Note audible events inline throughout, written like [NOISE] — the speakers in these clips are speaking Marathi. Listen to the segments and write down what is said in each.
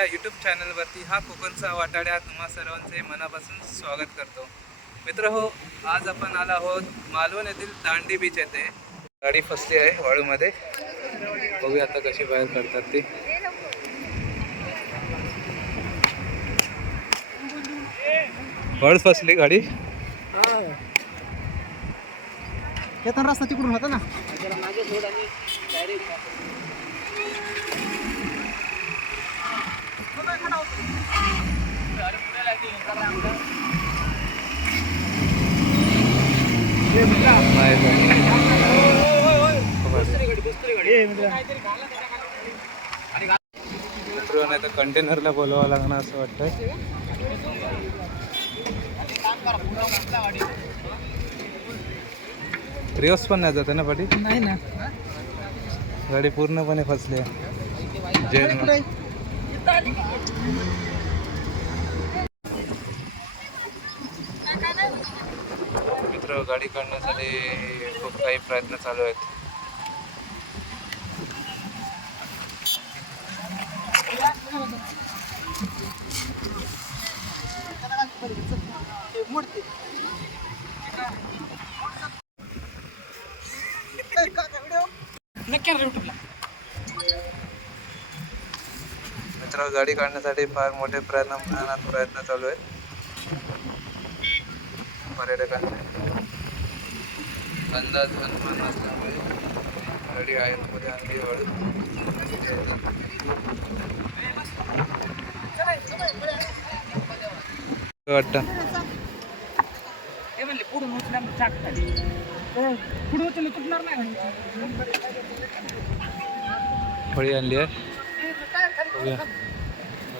या यूट्यूब चॅनलवरती हा कोकणचा वाटाड्या तुम्हा सर्वांचे मनापासून स्वागत करतो. मित्र हो आज आपण आलो आहोत मालवण येथील दांडी बीच येथे. गाडी फसली आहे वाळूमध्ये. बघूया आता कशी बाहेर करतात ती. वाळूच फसली गाडी. येताना रस्ता तिकडून होता ना? नाही तर कंटेनरला बोलवावं लागणार असं वाटतंय. रिवर्स पण नाही जाते ना पाठी नाही ना. गाडी पूर्णपणे फसली आहे. मित्र गाडी काढण्यासाठी खूप काही प्रयत्न चालू आहेत. मित्र गाडी काढण्यासाठी फार मोठे प्रयत्न प्रमाणात प्रयत्न चालू आहेत. पर्यटकांचे. अंदाज अनुमान नसल्यामुळे गाडी आयनमध्ये आणली हळू वाटतं? म्हणले पुढून उचल्या चाक खाली पुढे उचलले तुटणार नाही फळी आणली आहे.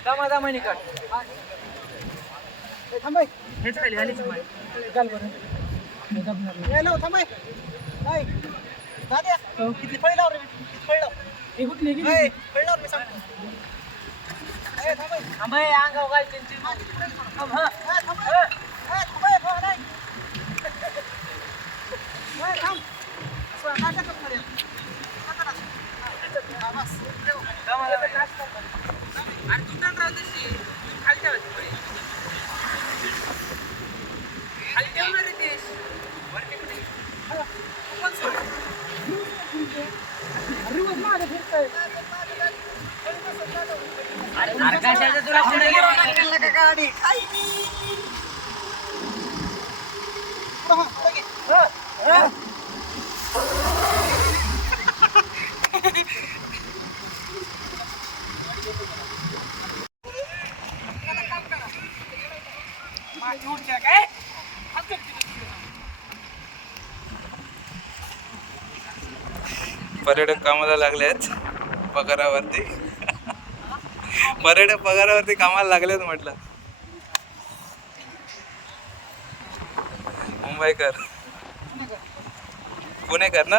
हा दमा दमा निकाल थांबाय हेच खाली आली चाल बरं यायला थांबाय. नाही दाद्या किती फळी लाव रे किती फळी लाव. हे कुठली फळी लाव मी सांगतो. थांबाय. अंगाव काय त्यांची थांब. हा थांबाय. थांबाय थांब. नाटक करणार हा, बस. अरे तू खाली ठेवायची फळी. खाली ठेवणार आहे तेच. वरती कुठे? हो, तू पण सोड. अरे अरे कशाचं तुला पुढे गेलं का काय पर्यटक कामाला लागले आहेत. पगारावरती. पर्यटक पगारावरती कामाला लागलेत म्हटलं. मुंबईकर. पुणेकर ना?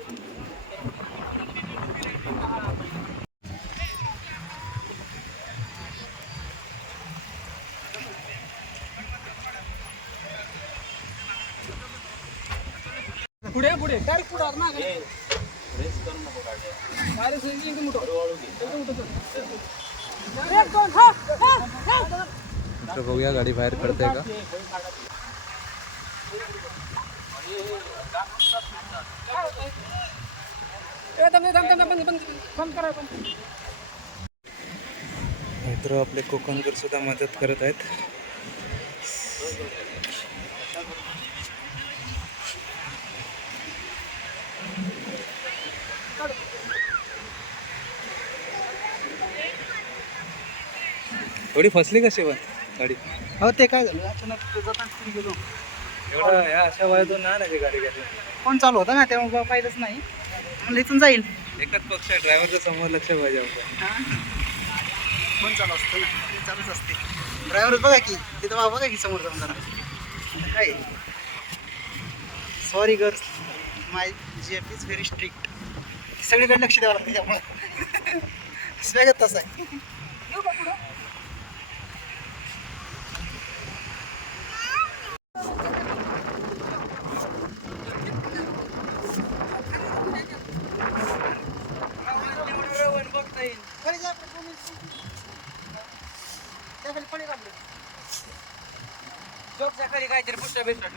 पुढे पुढे. गाडी पुढे ना गाडी. सोयी एकदम मोठं. एकदम मोठं. एक, दोन, हा, हा, हा. तर बघूया गाडी बाहेर पडते का. मित्र आपले कोकणकर सुद्धा मदत करत आहेत. थोडी फसली कशी पण गाडी? हो ते काय झालं? अचानक ते जाताना तिथे गेलो एवढं या अशा वयातून ना नाही गाडी घेतली. फोन चालू होता ना तेव्हा बा- पाहिलंच नाही. म्हणलं इथून जाईल. एकच पक्ष ड्रायव्हरच्या समोर लक्ष पाहिजे फोन चालू असतं ना? ते चालूच असते. ड्रायव्हर बघा की तिथं बा बघा की समोर जाऊन जरा. आता काय? Sorry girls my G F is very strict सगळीकडे लक्ष द्यावं लागतं त्यामुळे. [LAUGHS] सगळ्यात तसं आहे. काहीतरी पुष्टा भेटला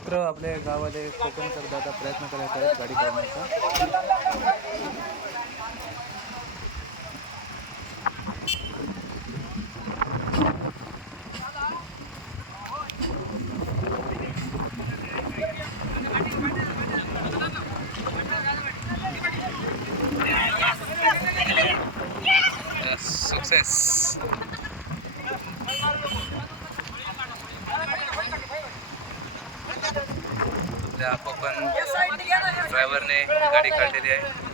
मित्र आपल्या गावामध्ये कोकणकर दादा प्रयत्न करायचा आहेत गाडी करण्याचा पण ड्रायव्हरने गाडी काढलेली आहे.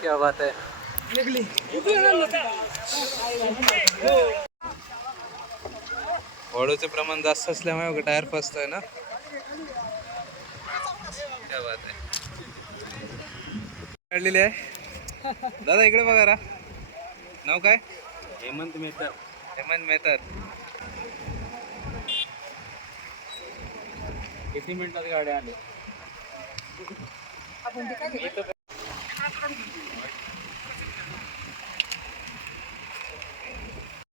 क्या बात है। वाळूचं प्रमाण जास्त असल्यामुळे टायर फसतोय ना. क्या बात आहे. काढलेली आहे. दादा इकडे बघा रा नाव काय? हेमंत मेहता. हेमंत मेहतर किती मिनिटात गाडी आली